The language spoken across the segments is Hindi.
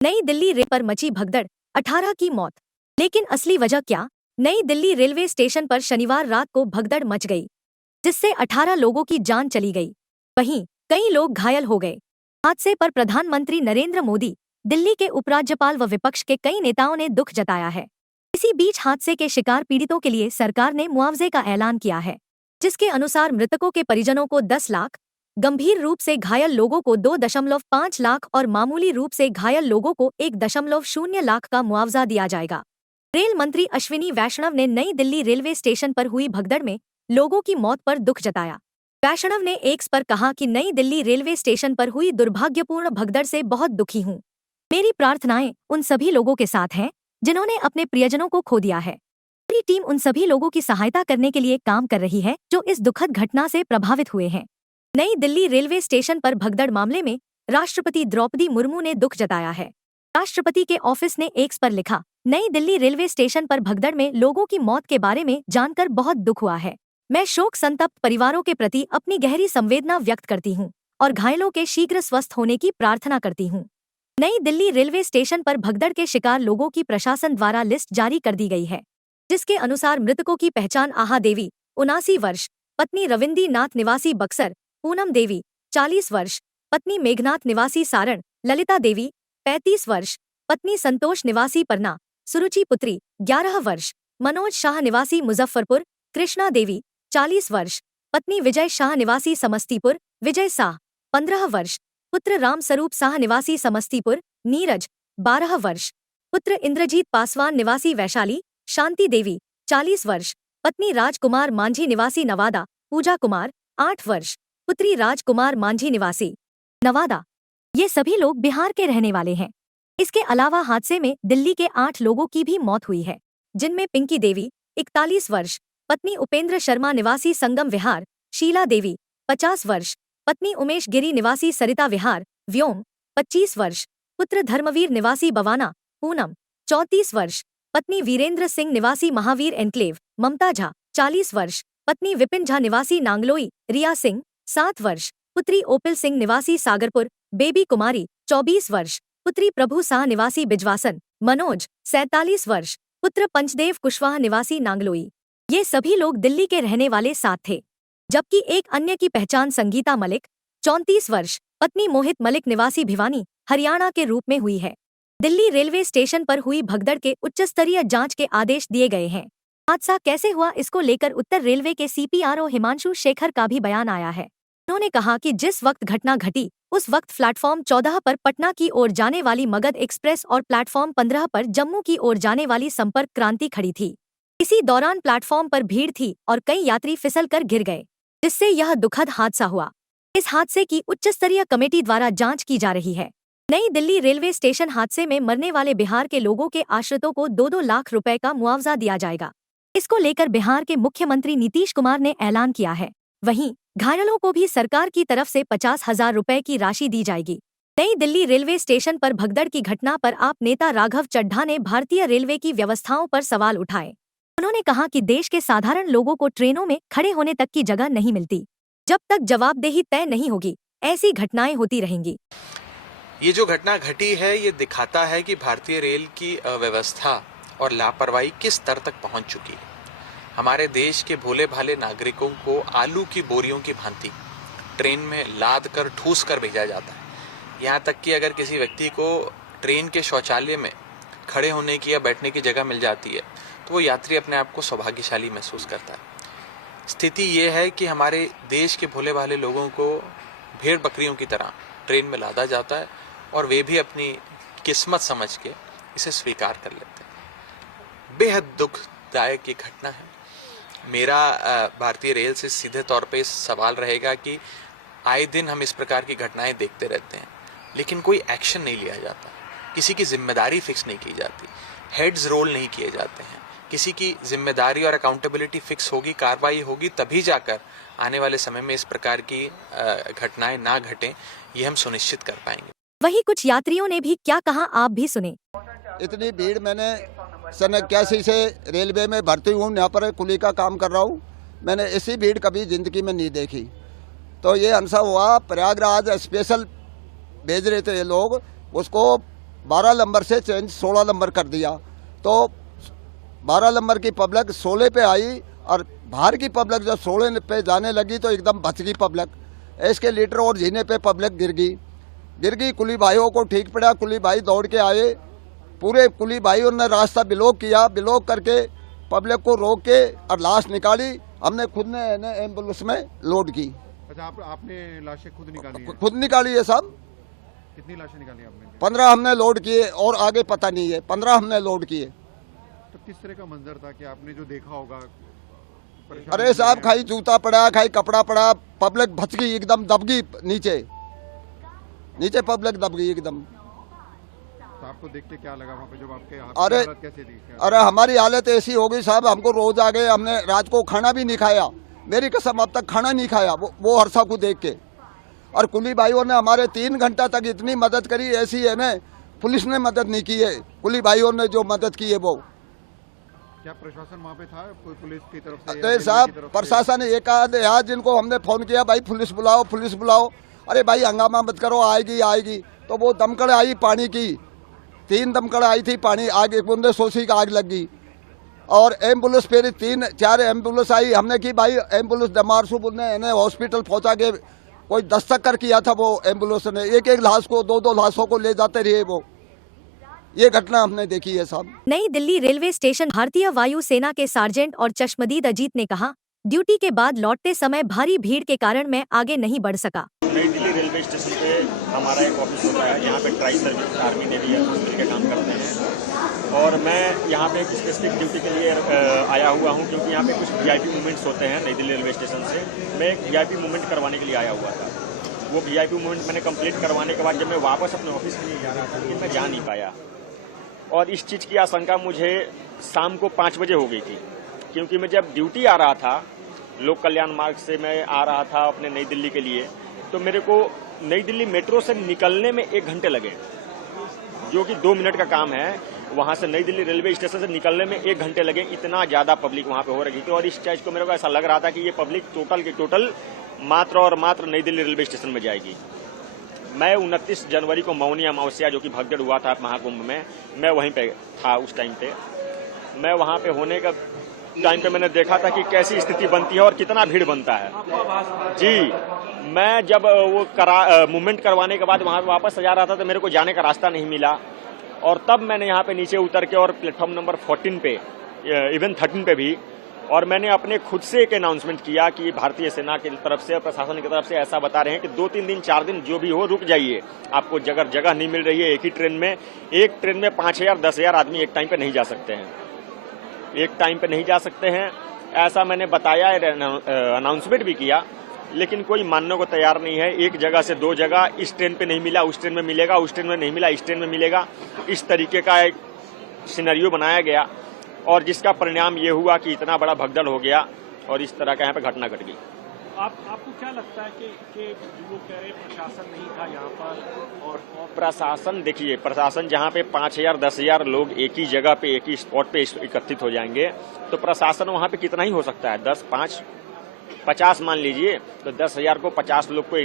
नई दिल्ली रेल पर मची भगदड़, 18 की मौत। लेकिन असली वजह क्या? नई दिल्ली रेलवे स्टेशन पर शनिवार रात को भगदड़ मच गई, जिससे 18 लोगों की जान चली गई। वहीं कई लोग घायल हो गए। हादसे पर प्रधानमंत्री नरेंद्र मोदी, दिल्ली के उपराज्यपाल व विपक्ष के कई नेताओं ने दुख जताया है। इसी बीच हादसे के शिकार पीड़ितों के लिए सरकार ने मुआवजे का ऐलान किया है, जिसके अनुसार मृतकों के परिजनों को 10 लाख, गंभीर रूप से घायल लोगों को 2.5 लाख और मामूली रूप से घायल लोगों को 1.0 लाख का मुआवजा दिया जाएगा। रेल मंत्री अश्विनी वैष्णव ने नई दिल्ली रेलवे स्टेशन पर हुई भगदड़ में लोगों की मौत पर दुख जताया। वैष्णव ने एक्स पर कहा कि नई दिल्ली रेलवे स्टेशन पर हुई दुर्भाग्यपूर्ण भगदड़ से बहुत दुखी हूँ। मेरी प्रार्थनाएं उन सभी लोगों के साथ हैं जिन्होंने अपने प्रियजनों को खो दिया है। मेरी टीम उन सभी लोगों की सहायता करने के लिए काम कर रही है जो इस दुखद घटना से प्रभावित हुए हैं। नई दिल्ली रेलवे स्टेशन पर भगदड़ मामले में राष्ट्रपति द्रौपदी मुर्मू ने दुख जताया है। राष्ट्रपति के ऑफिस ने एक्स पर लिखा, नई दिल्ली रेलवे स्टेशन पर भगदड़ में लोगों की मौत के बारे में जानकर बहुत दुख हुआ है। मैं शोक संतप्त परिवारों के प्रति अपनी गहरी संवेदना व्यक्त करती हूँ और घायलों के शीघ्र स्वस्थ होने की प्रार्थना करती हूँ। नई दिल्ली रेलवे स्टेशन पर भगदड़ के शिकार लोगों की प्रशासन द्वारा लिस्ट जारी कर दी गई है, जिसके अनुसार मृतकों की पहचान आहा देवी 79 वर्ष, पत्नी रविंदी नाथ निवासी बक्सर, पूनम देवी 40 वर्ष, पत्नी मेघनाथ निवासी सारण, ललिता देवी 35 वर्ष, पत्नी संतोष निवासी पन्ना, सुरुचि पुत्री 11 वर्ष, मनोज शाह निवासी मुजफ्फरपुर, कृष्णा देवी 40 वर्ष, पत्नी विजय शाह निवासी समस्तीपुर, विजय शाह 15 वर्ष, पुत्र राम स्वरूप शाह निवासी समस्तीपुर, नीरज 12 वर्ष, पुत्र इंद्रजीत पासवान निवासी वैशाली, शांति देवी 40 वर्ष, पत्नी राजकुमार मांझी निवासी नवादा, पूजा कुमार 8 वर्ष, पुत्री राजकुमार मांझी निवासी नवादा। ये सभी लोग बिहार के रहने वाले हैं। इसके अलावा हादसे में दिल्ली के 8 लोगों की भी मौत हुई है, जिनमें पिंकी देवी 41 वर्ष, पत्नी उपेंद्र शर्मा निवासी संगम विहार, शीला देवी 50 वर्ष, पत्नी उमेश गिरी निवासी सरिता विहार, व्योम 25 वर्ष, पुत्र धर्मवीर निवासी बवाना, पूनम 34 वर्ष, पत्नी वीरेंद्र सिंह निवासी महावीर एनक्लेव, ममता झा 40 वर्ष, पत्नी विपिन झा निवासी नांगलोई, रिया सिंह 7 वर्ष, पुत्री ओपिल सिंह निवासी सागरपुर, बेबी कुमारी 24 वर्ष, पुत्री प्रभु शाह निवासी बिजवासन, मनोज 47 वर्ष, पुत्र पंचदेव कुशवाहा निवासी नांगलोई। ये सभी लोग दिल्ली के रहने वाले 7 थे, जबकि एक अन्य की पहचान संगीता मलिक 34 वर्ष, पत्नी मोहित मलिक निवासी भिवानी, हरियाणा के रूप में हुई है। दिल्ली रेलवे स्टेशन पर हुई भगदड़ के उच्च स्तरीय जांच के आदेश दिए गए हैं। हादसा कैसे हुआ, इसको लेकर उत्तर रेलवे के सीपीआरओ हिमांशु शेखर का भी बयान आया है। उन्होंने कहा कि जिस वक्त घटना घटी उस वक्त प्लेटफॉर्म 14 पर पटना की ओर जाने वाली मगध एक्सप्रेस और प्लेटफॉर्म 15 पर जम्मू की ओर जाने वाली संपर्क क्रांति खड़ी थी। इसी दौरान प्लेटफॉर्म पर भीड़ थी और कई यात्री फिसल कर गिर गए, जिससे यह दुखद हादसा हुआ। इस हादसे की उच्च स्तरीय कमेटी द्वारा जांच की जा रही है। नई दिल्ली रेलवे स्टेशन हादसे में मरने वाले बिहार के लोगों के आश्रितों को 2-2 लाख रुपए का मुआवजा दिया जाएगा। इसको लेकर बिहार के मुख्यमंत्री नीतीश कुमार ने ऐलान किया है। वहीं घायलों को भी सरकार की तरफ से 50,000 रुपए की राशि दी जाएगी। नई दिल्ली रेलवे स्टेशन पर भगदड़ की घटना पर आप नेता राघव चड्ढा ने भारतीय रेलवे की व्यवस्थाओं पर सवाल उठाए। उन्होंने कहा कि देश के साधारण लोगों को ट्रेनों में खड़े होने तक की जगह नहीं मिलती। जब तक जवाबदेही तय नहीं होगी, ऐसी घटनाएं होती रहेंगी। ये जो घटना घटी है, ये दिखाता है कि भारतीय रेल की अव्यवस्था और लापरवाही किस स्तर तक पहुंच चुकी है। हमारे देश के भोले भाले नागरिकों को आलू की बोरियों की भांति ट्रेन में लाद कर ठूस कर भेजा जाता है। यहाँ तक कि अगर किसी व्यक्ति को ट्रेन के शौचालय में खड़े होने की या बैठने की जगह मिल जाती है तो वो यात्री अपने आप को सौभाग्यशाली महसूस करता है। स्थिति ये है कि हमारे देश के भोले भाले लोगों को भेड़ बकरियों की तरह ट्रेन में लादा जाता है और वे भी अपनी किस्मत समझ के इसे स्वीकार कर लेते हैं। बेहद दुखदायक ये घटना है। मेरा भारतीय रेल से सीधे तौर पे सवाल रहेगा कि आए दिन हम इस प्रकार की घटनाएं देखते रहते हैं, लेकिन कोई एक्शन नहीं लिया जाता, किसी की जिम्मेदारी फिक्स नहीं की जाती, हेड्स रोल नहीं किए जाते हैं। किसी की जिम्मेदारी और अकाउंटेबिलिटी फिक्स होगी, कार्रवाई होगी, तभी जाकर आने वाले समय में इस प्रकार की घटनाएं ना घटें, ये हम सुनिश्चित कर पाएंगे। वहीं कुछ यात्रियों ने भी क्या कहा, आप भी सुने। इतनी भीड़ मैंने सन 81 से रेलवे में भर्ती हूँ, यहाँ पर कुली का काम कर रहा हूँ। मैंने ऐसी भीड़ कभी जिंदगी में नहीं देखी। तो ये हमसा हुआ, प्रयागराज स्पेशल भेज रहे थे ये लोग, उसको 12 नंबर से चेंज 16 नंबर कर दिया। तो 12 नंबर की पब्लिक 16 पे आई और बाहर की पब्लिक जब 16 पे जाने लगी तो एकदम बच गई पब्लिक। एस्केलेटर और जीने पे पब्लिक गिर गई। कुली भाइयों को ठीक पड़ा, कुली भाई दौड़ के आए, पूरे कुली भाइयों ने रास्ता ब्लॉक किया, ब्लॉक करके पब्लिक को रोक के और लाश निकाली। हमने खुद ने एम्बुलेंस में लोड की। अच्छा, आपने लाशें खुद निकाली हैं? खुद निकाली है साहब। कितनी लाशें निकाली आपने? 15 हमने लोड किए और आगे पता नहीं है, 15 हमने लोड किए। तो किस तरह का मंजर था कि आपने जो देखा होगा? अरे साहब, खाई जूता पड़ा, खाई कपड़ा पड़ा, पब्लिक भच गई, एकदम दब गई नीचे पब्लिक दब गई एकदम। तो आपको देख के क्या लगा वहाँ पे जब आपके अरे कैसे थी? अरे हमारी हालत ऐसी हो गई साहब, हमको रोज आ गए, हमने रात को खाना भी नहीं खाया, मेरी कसम अब तक खाना नहीं खाया वो हरसा को देख के। और कुली भाइयों ने हमारे 3 घंटा तक इतनी मदद करी, ऐसी है ना, पुलिस ने मदद नहीं की है, कुली भाइयों ने जो मदद की है वो। क्या प्रशासन वहाँ पे था कोई पुलिस की तरफ से? अरे साहब, प्रशासन एक आध यार जिनको हमने फोन किया, भाई पुलिस बुलाओ। अरे भाई हंगामा मत करो, आएगी। तो वो दमकड़ आई पानी की, 3 दमकड़ आई थी पानी, आग 1900 की आग लग गई। और एम्बुलेंस फिर 3-4 एम्बुलेंस आई, हमने की भाई एम्बुलेंस डमारसू ने हॉस्पिटल पहुंचा के कोई दस्तक किया था वो एम्बुलेंस ने, एक लाश को 2 लाशों को ले जाते रहे वो। ये घटना हमने देखी है साहब। नई दिल्ली रेलवे स्टेशन भारतीय वायु सेना के सार्जेंट और चश्मदीद अजीत ने कहा, ड्यूटी के बाद लौटते समय भारी भीड़ के कारण मैं आगे नहीं बढ़ सका। नई दिल्ली रेलवे स्टेशन पे हमारा एक ऑफिस होता है, यहाँ पे ट्राई सर्विस आर्मी नेवी मिल के काम करते हैं और मैं यहाँ पे एक स्पेसिफिक ड्यूटी के लिए आया हुआ हूँ, क्योंकि यहाँ पे कुछ वीआईपी मूवमेंट्स होते हैं नई दिल्ली रेलवे स्टेशन से। मैं एक वीआईपी मूवमेंट करवाने के लिए आया हुआ था। वो वीआईपी मूवमेंट मैंने कंप्लीट करवाने के बाद जब मैं वापस अपने ऑफिस के लिए जा रहा था, लेकिन मैं जा नहीं पाया। और इस चीज़ की आशंका मुझे शाम को 5 बजे हो गई थी, क्योंकि मैं जब ड्यूटी आ रहा था, लोक कल्याण मार्ग से मैं आ रहा था अपने नई दिल्ली के लिए, तो मेरे को नई दिल्ली मेट्रो से निकलने में 1 घंटे लगे, जो कि 2 मिनट का काम है। वहां से नई दिल्ली रेलवे स्टेशन से निकलने में 1 घंटे लगे, इतना ज्यादा पब्लिक वहां पे हो रही थी। और इस चीज को मेरे को ऐसा लग रहा था कि ये पब्लिक टोटल की टोटल मात्र और मात्र नई दिल्ली रेलवे स्टेशन में जाएगी। मैं 29 जनवरी को मौनी अमावस्या जो कि भगदड़ हुआ था महाकुंभ में, मैं वहीं पे था उस टाइम पे। मैं वहां पे होने का टाइम पे मैंने देखा था कि कैसी स्थिति बनती है और कितना भीड़ बनता है। जी, मैं जब वो मूवमेंट करवाने के बाद वहां वापस जा रहा था तो मेरे को जाने का रास्ता नहीं मिला, और तब मैंने यहाँ पे नीचे उतर के और प्लेटफॉर्म नंबर 14 पे, इवन 13 पे भी, और मैंने अपने खुद से एक अनाउंसमेंट किया कि भारतीय सेना की तरफ से, प्रशासन की तरफ से ऐसा बता रहे हैं कि 2-3 दिन 4 दिन जो भी हो रुक जाइए, आपको जगह नहीं मिल रही है। एक ही ट्रेन में, एक ट्रेन में 5000-10,000 आदमी एक टाइम पे नहीं जा सकते हैं, ऐसा मैंने बताया, अनाउंसमेंट भी किया, लेकिन कोई मानने को तैयार नहीं है। एक जगह से 2 जगह, इस ट्रेन पे नहीं मिला उस ट्रेन में मिलेगा, उस ट्रेन में नहीं मिला इस ट्रेन में मिलेगा, इस तरीके का एक सिनेरियो बनाया गया, और जिसका परिणाम ये हुआ कि इतना बड़ा भगदड़ हो गया और इस तरह का यहाँ पे घटना घट गई। आपको क्या लगता है कि लोग कह रहे प्रशासन नहीं था यहाँ पर? और प्रशासन, देखिए, प्रशासन जहाँ पे 5000-10,000 लोग एक ही जगह पे, एक ही स्पॉट पे एकत्रित हो जाएंगे, तो प्रशासन वहाँ पे कितना ही हो सकता है? 10, 5, 50 मान लीजिए, तो 10,000 को 50 लोग को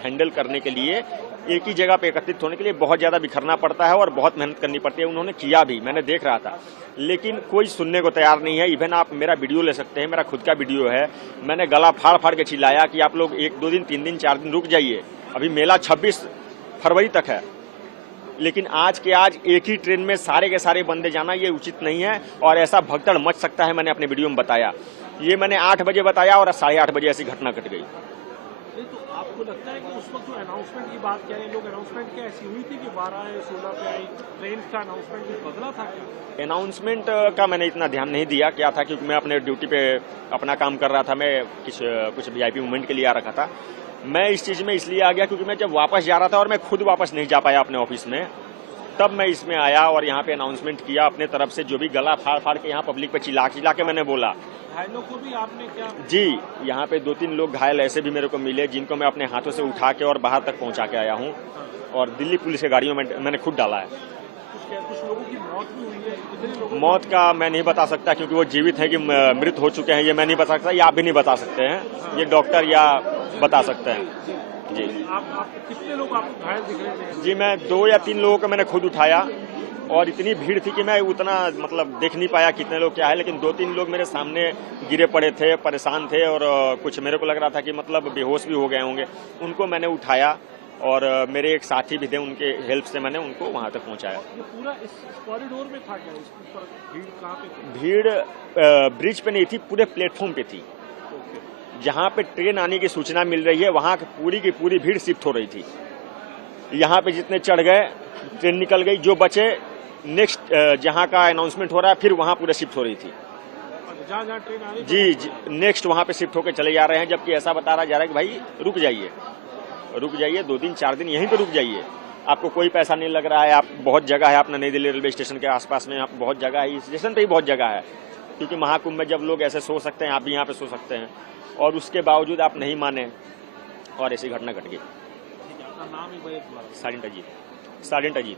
हैंडल करने के लिए, एक ही जगह पे एकत्रित होने के लिए बहुत ज्यादा बिखरना पड़ता है और बहुत मेहनत करनी पड़ती है। उन्होंने किया भी, मैंने देख रहा था, लेकिन कोई सुनने को तैयार नहीं है। इवन आप मेरा वीडियो ले सकते हैं, मेरा खुद का वीडियो है, मैंने गला फाड़ के चिल्लाया कि आप लोग 1-2 दिन 3 दिन 4 दिन रुक जाइए, अभी मेला 26 फरवरी तक है। लेकिन आज के आज एक ही ट्रेन में सारे के सारे बंदे जाना ये उचित नहीं है, और ऐसा भगदड़ मच सकता है। मैंने अपने वीडियो में बताया, ये मैंने 8 बजे बताया और 8:30 बजे ऐसी घटना घट गई। तो आपको लगता है कि उस वक्त जो अनाउंसमेंट की बात कह रहे हैं लोग, अनाउंसमेंट क्या ऐसी हुई थी कि 12 या 16 पे आई ट्रेन का अनाउंसमेंट भी बदला था क्या? अनाउंसमेंट का मैंने इतना ध्यान नहीं दिया, क्या था, क्योंकि मैं अपने ड्यूटी पे अपना काम कर रहा था, मैं कुछ वीआईपी मूवमेंट के लिए आ रखा था। मैं इस चीज में इसलिए आ गया क्योंकि मैं जब वापस जा रहा था और मैं खुद वापस नहीं जा पाया अपने ऑफिस में, तब मैं इसमें आया और यहाँ पे अनाउंसमेंट किया अपने तरफ से, जो भी गला फाड़ के यहाँ पब्लिक पे चिल्ला के मैंने बोला। घायलों को भी आपने क्या? जी, यहाँ पे 2-3 लोग घायल ऐसे भी मेरे को मिले, जिनको मैं अपने हाथों से उठा के और बाहर तक पहुँचा के आया हूँ, और दिल्ली पुलिस के गाड़ियों में मैंने खुद डाला है। कुछ लोगों की मौत भी हुई है, कितने लोगों? मौत का मैं नहीं बता सकता, क्योंकि वो जीवित है कि मृत हो चुके हैं ये मैं नहीं बता सकता, या आप भी नहीं बता सकते हैं, ये डॉक्टर या बता सकते हैं। जी। आप कितने लोग आपको घायल दिख रहे थे? जी, मैं 2 या 3 लोगों को मैंने खुद उठाया और इतनी भीड़ थी कि मैं उतना मतलब देख नहीं पाया कितने लोग क्या है, लेकिन 2-3 लोग मेरे सामने गिरे पड़े थे, परेशान थे और कुछ मेरे को लग रहा था कि मतलब बेहोश भी हो गए होंगे। उनको मैंने उठाया और मेरे एक साथी भी थे, उनके हेल्प से मैंने उनको वहाँ तक पहुँचाया। ये पूरा इस कॉरिडोर में था क्या? इस ऊपर भीड़ कहाँ पे थी? भीड़ ब्रिज पे नहीं थी, पूरे प्लेटफॉर्म पे थी। जहाँ पे ट्रेन आने की सूचना मिल रही है वहाँ की पूरी भीड़ शिफ्ट हो रही थी। यहाँ पे जितने चढ़ गए ट्रेन निकल गई, जो बचे नेक्स्ट जहाँ का अनाउंसमेंट हो रहा है फिर वहाँ पूरे शिफ्ट हो रही थी। जहाँ ट्रेन आ रही जी, नेक्स्ट वहाँ पे शिफ्ट होकर चले जा रहे हैं, जबकि ऐसा बता रहा जा रहा है कि भाई रुक जाइए 2 दिन 4 दिन यहीं पे रुक जाइए, आपको कोई पैसा नहीं लग रहा है। आप बहुत जगह है अपना नई दिल्ली रेलवे स्टेशन के आसपास में, आप बहुत जगह है, स्टेशन पे ही बहुत जगह है, क्योंकि महाकुंभ में जब लोग ऐसे सो सकते हैं आप भी यहाँ पे सो सकते हैं, और उसके बावजूद आप नहीं माने और ऐसी घटना घट गई। आपका नाम ही सार्जेंट अजीत।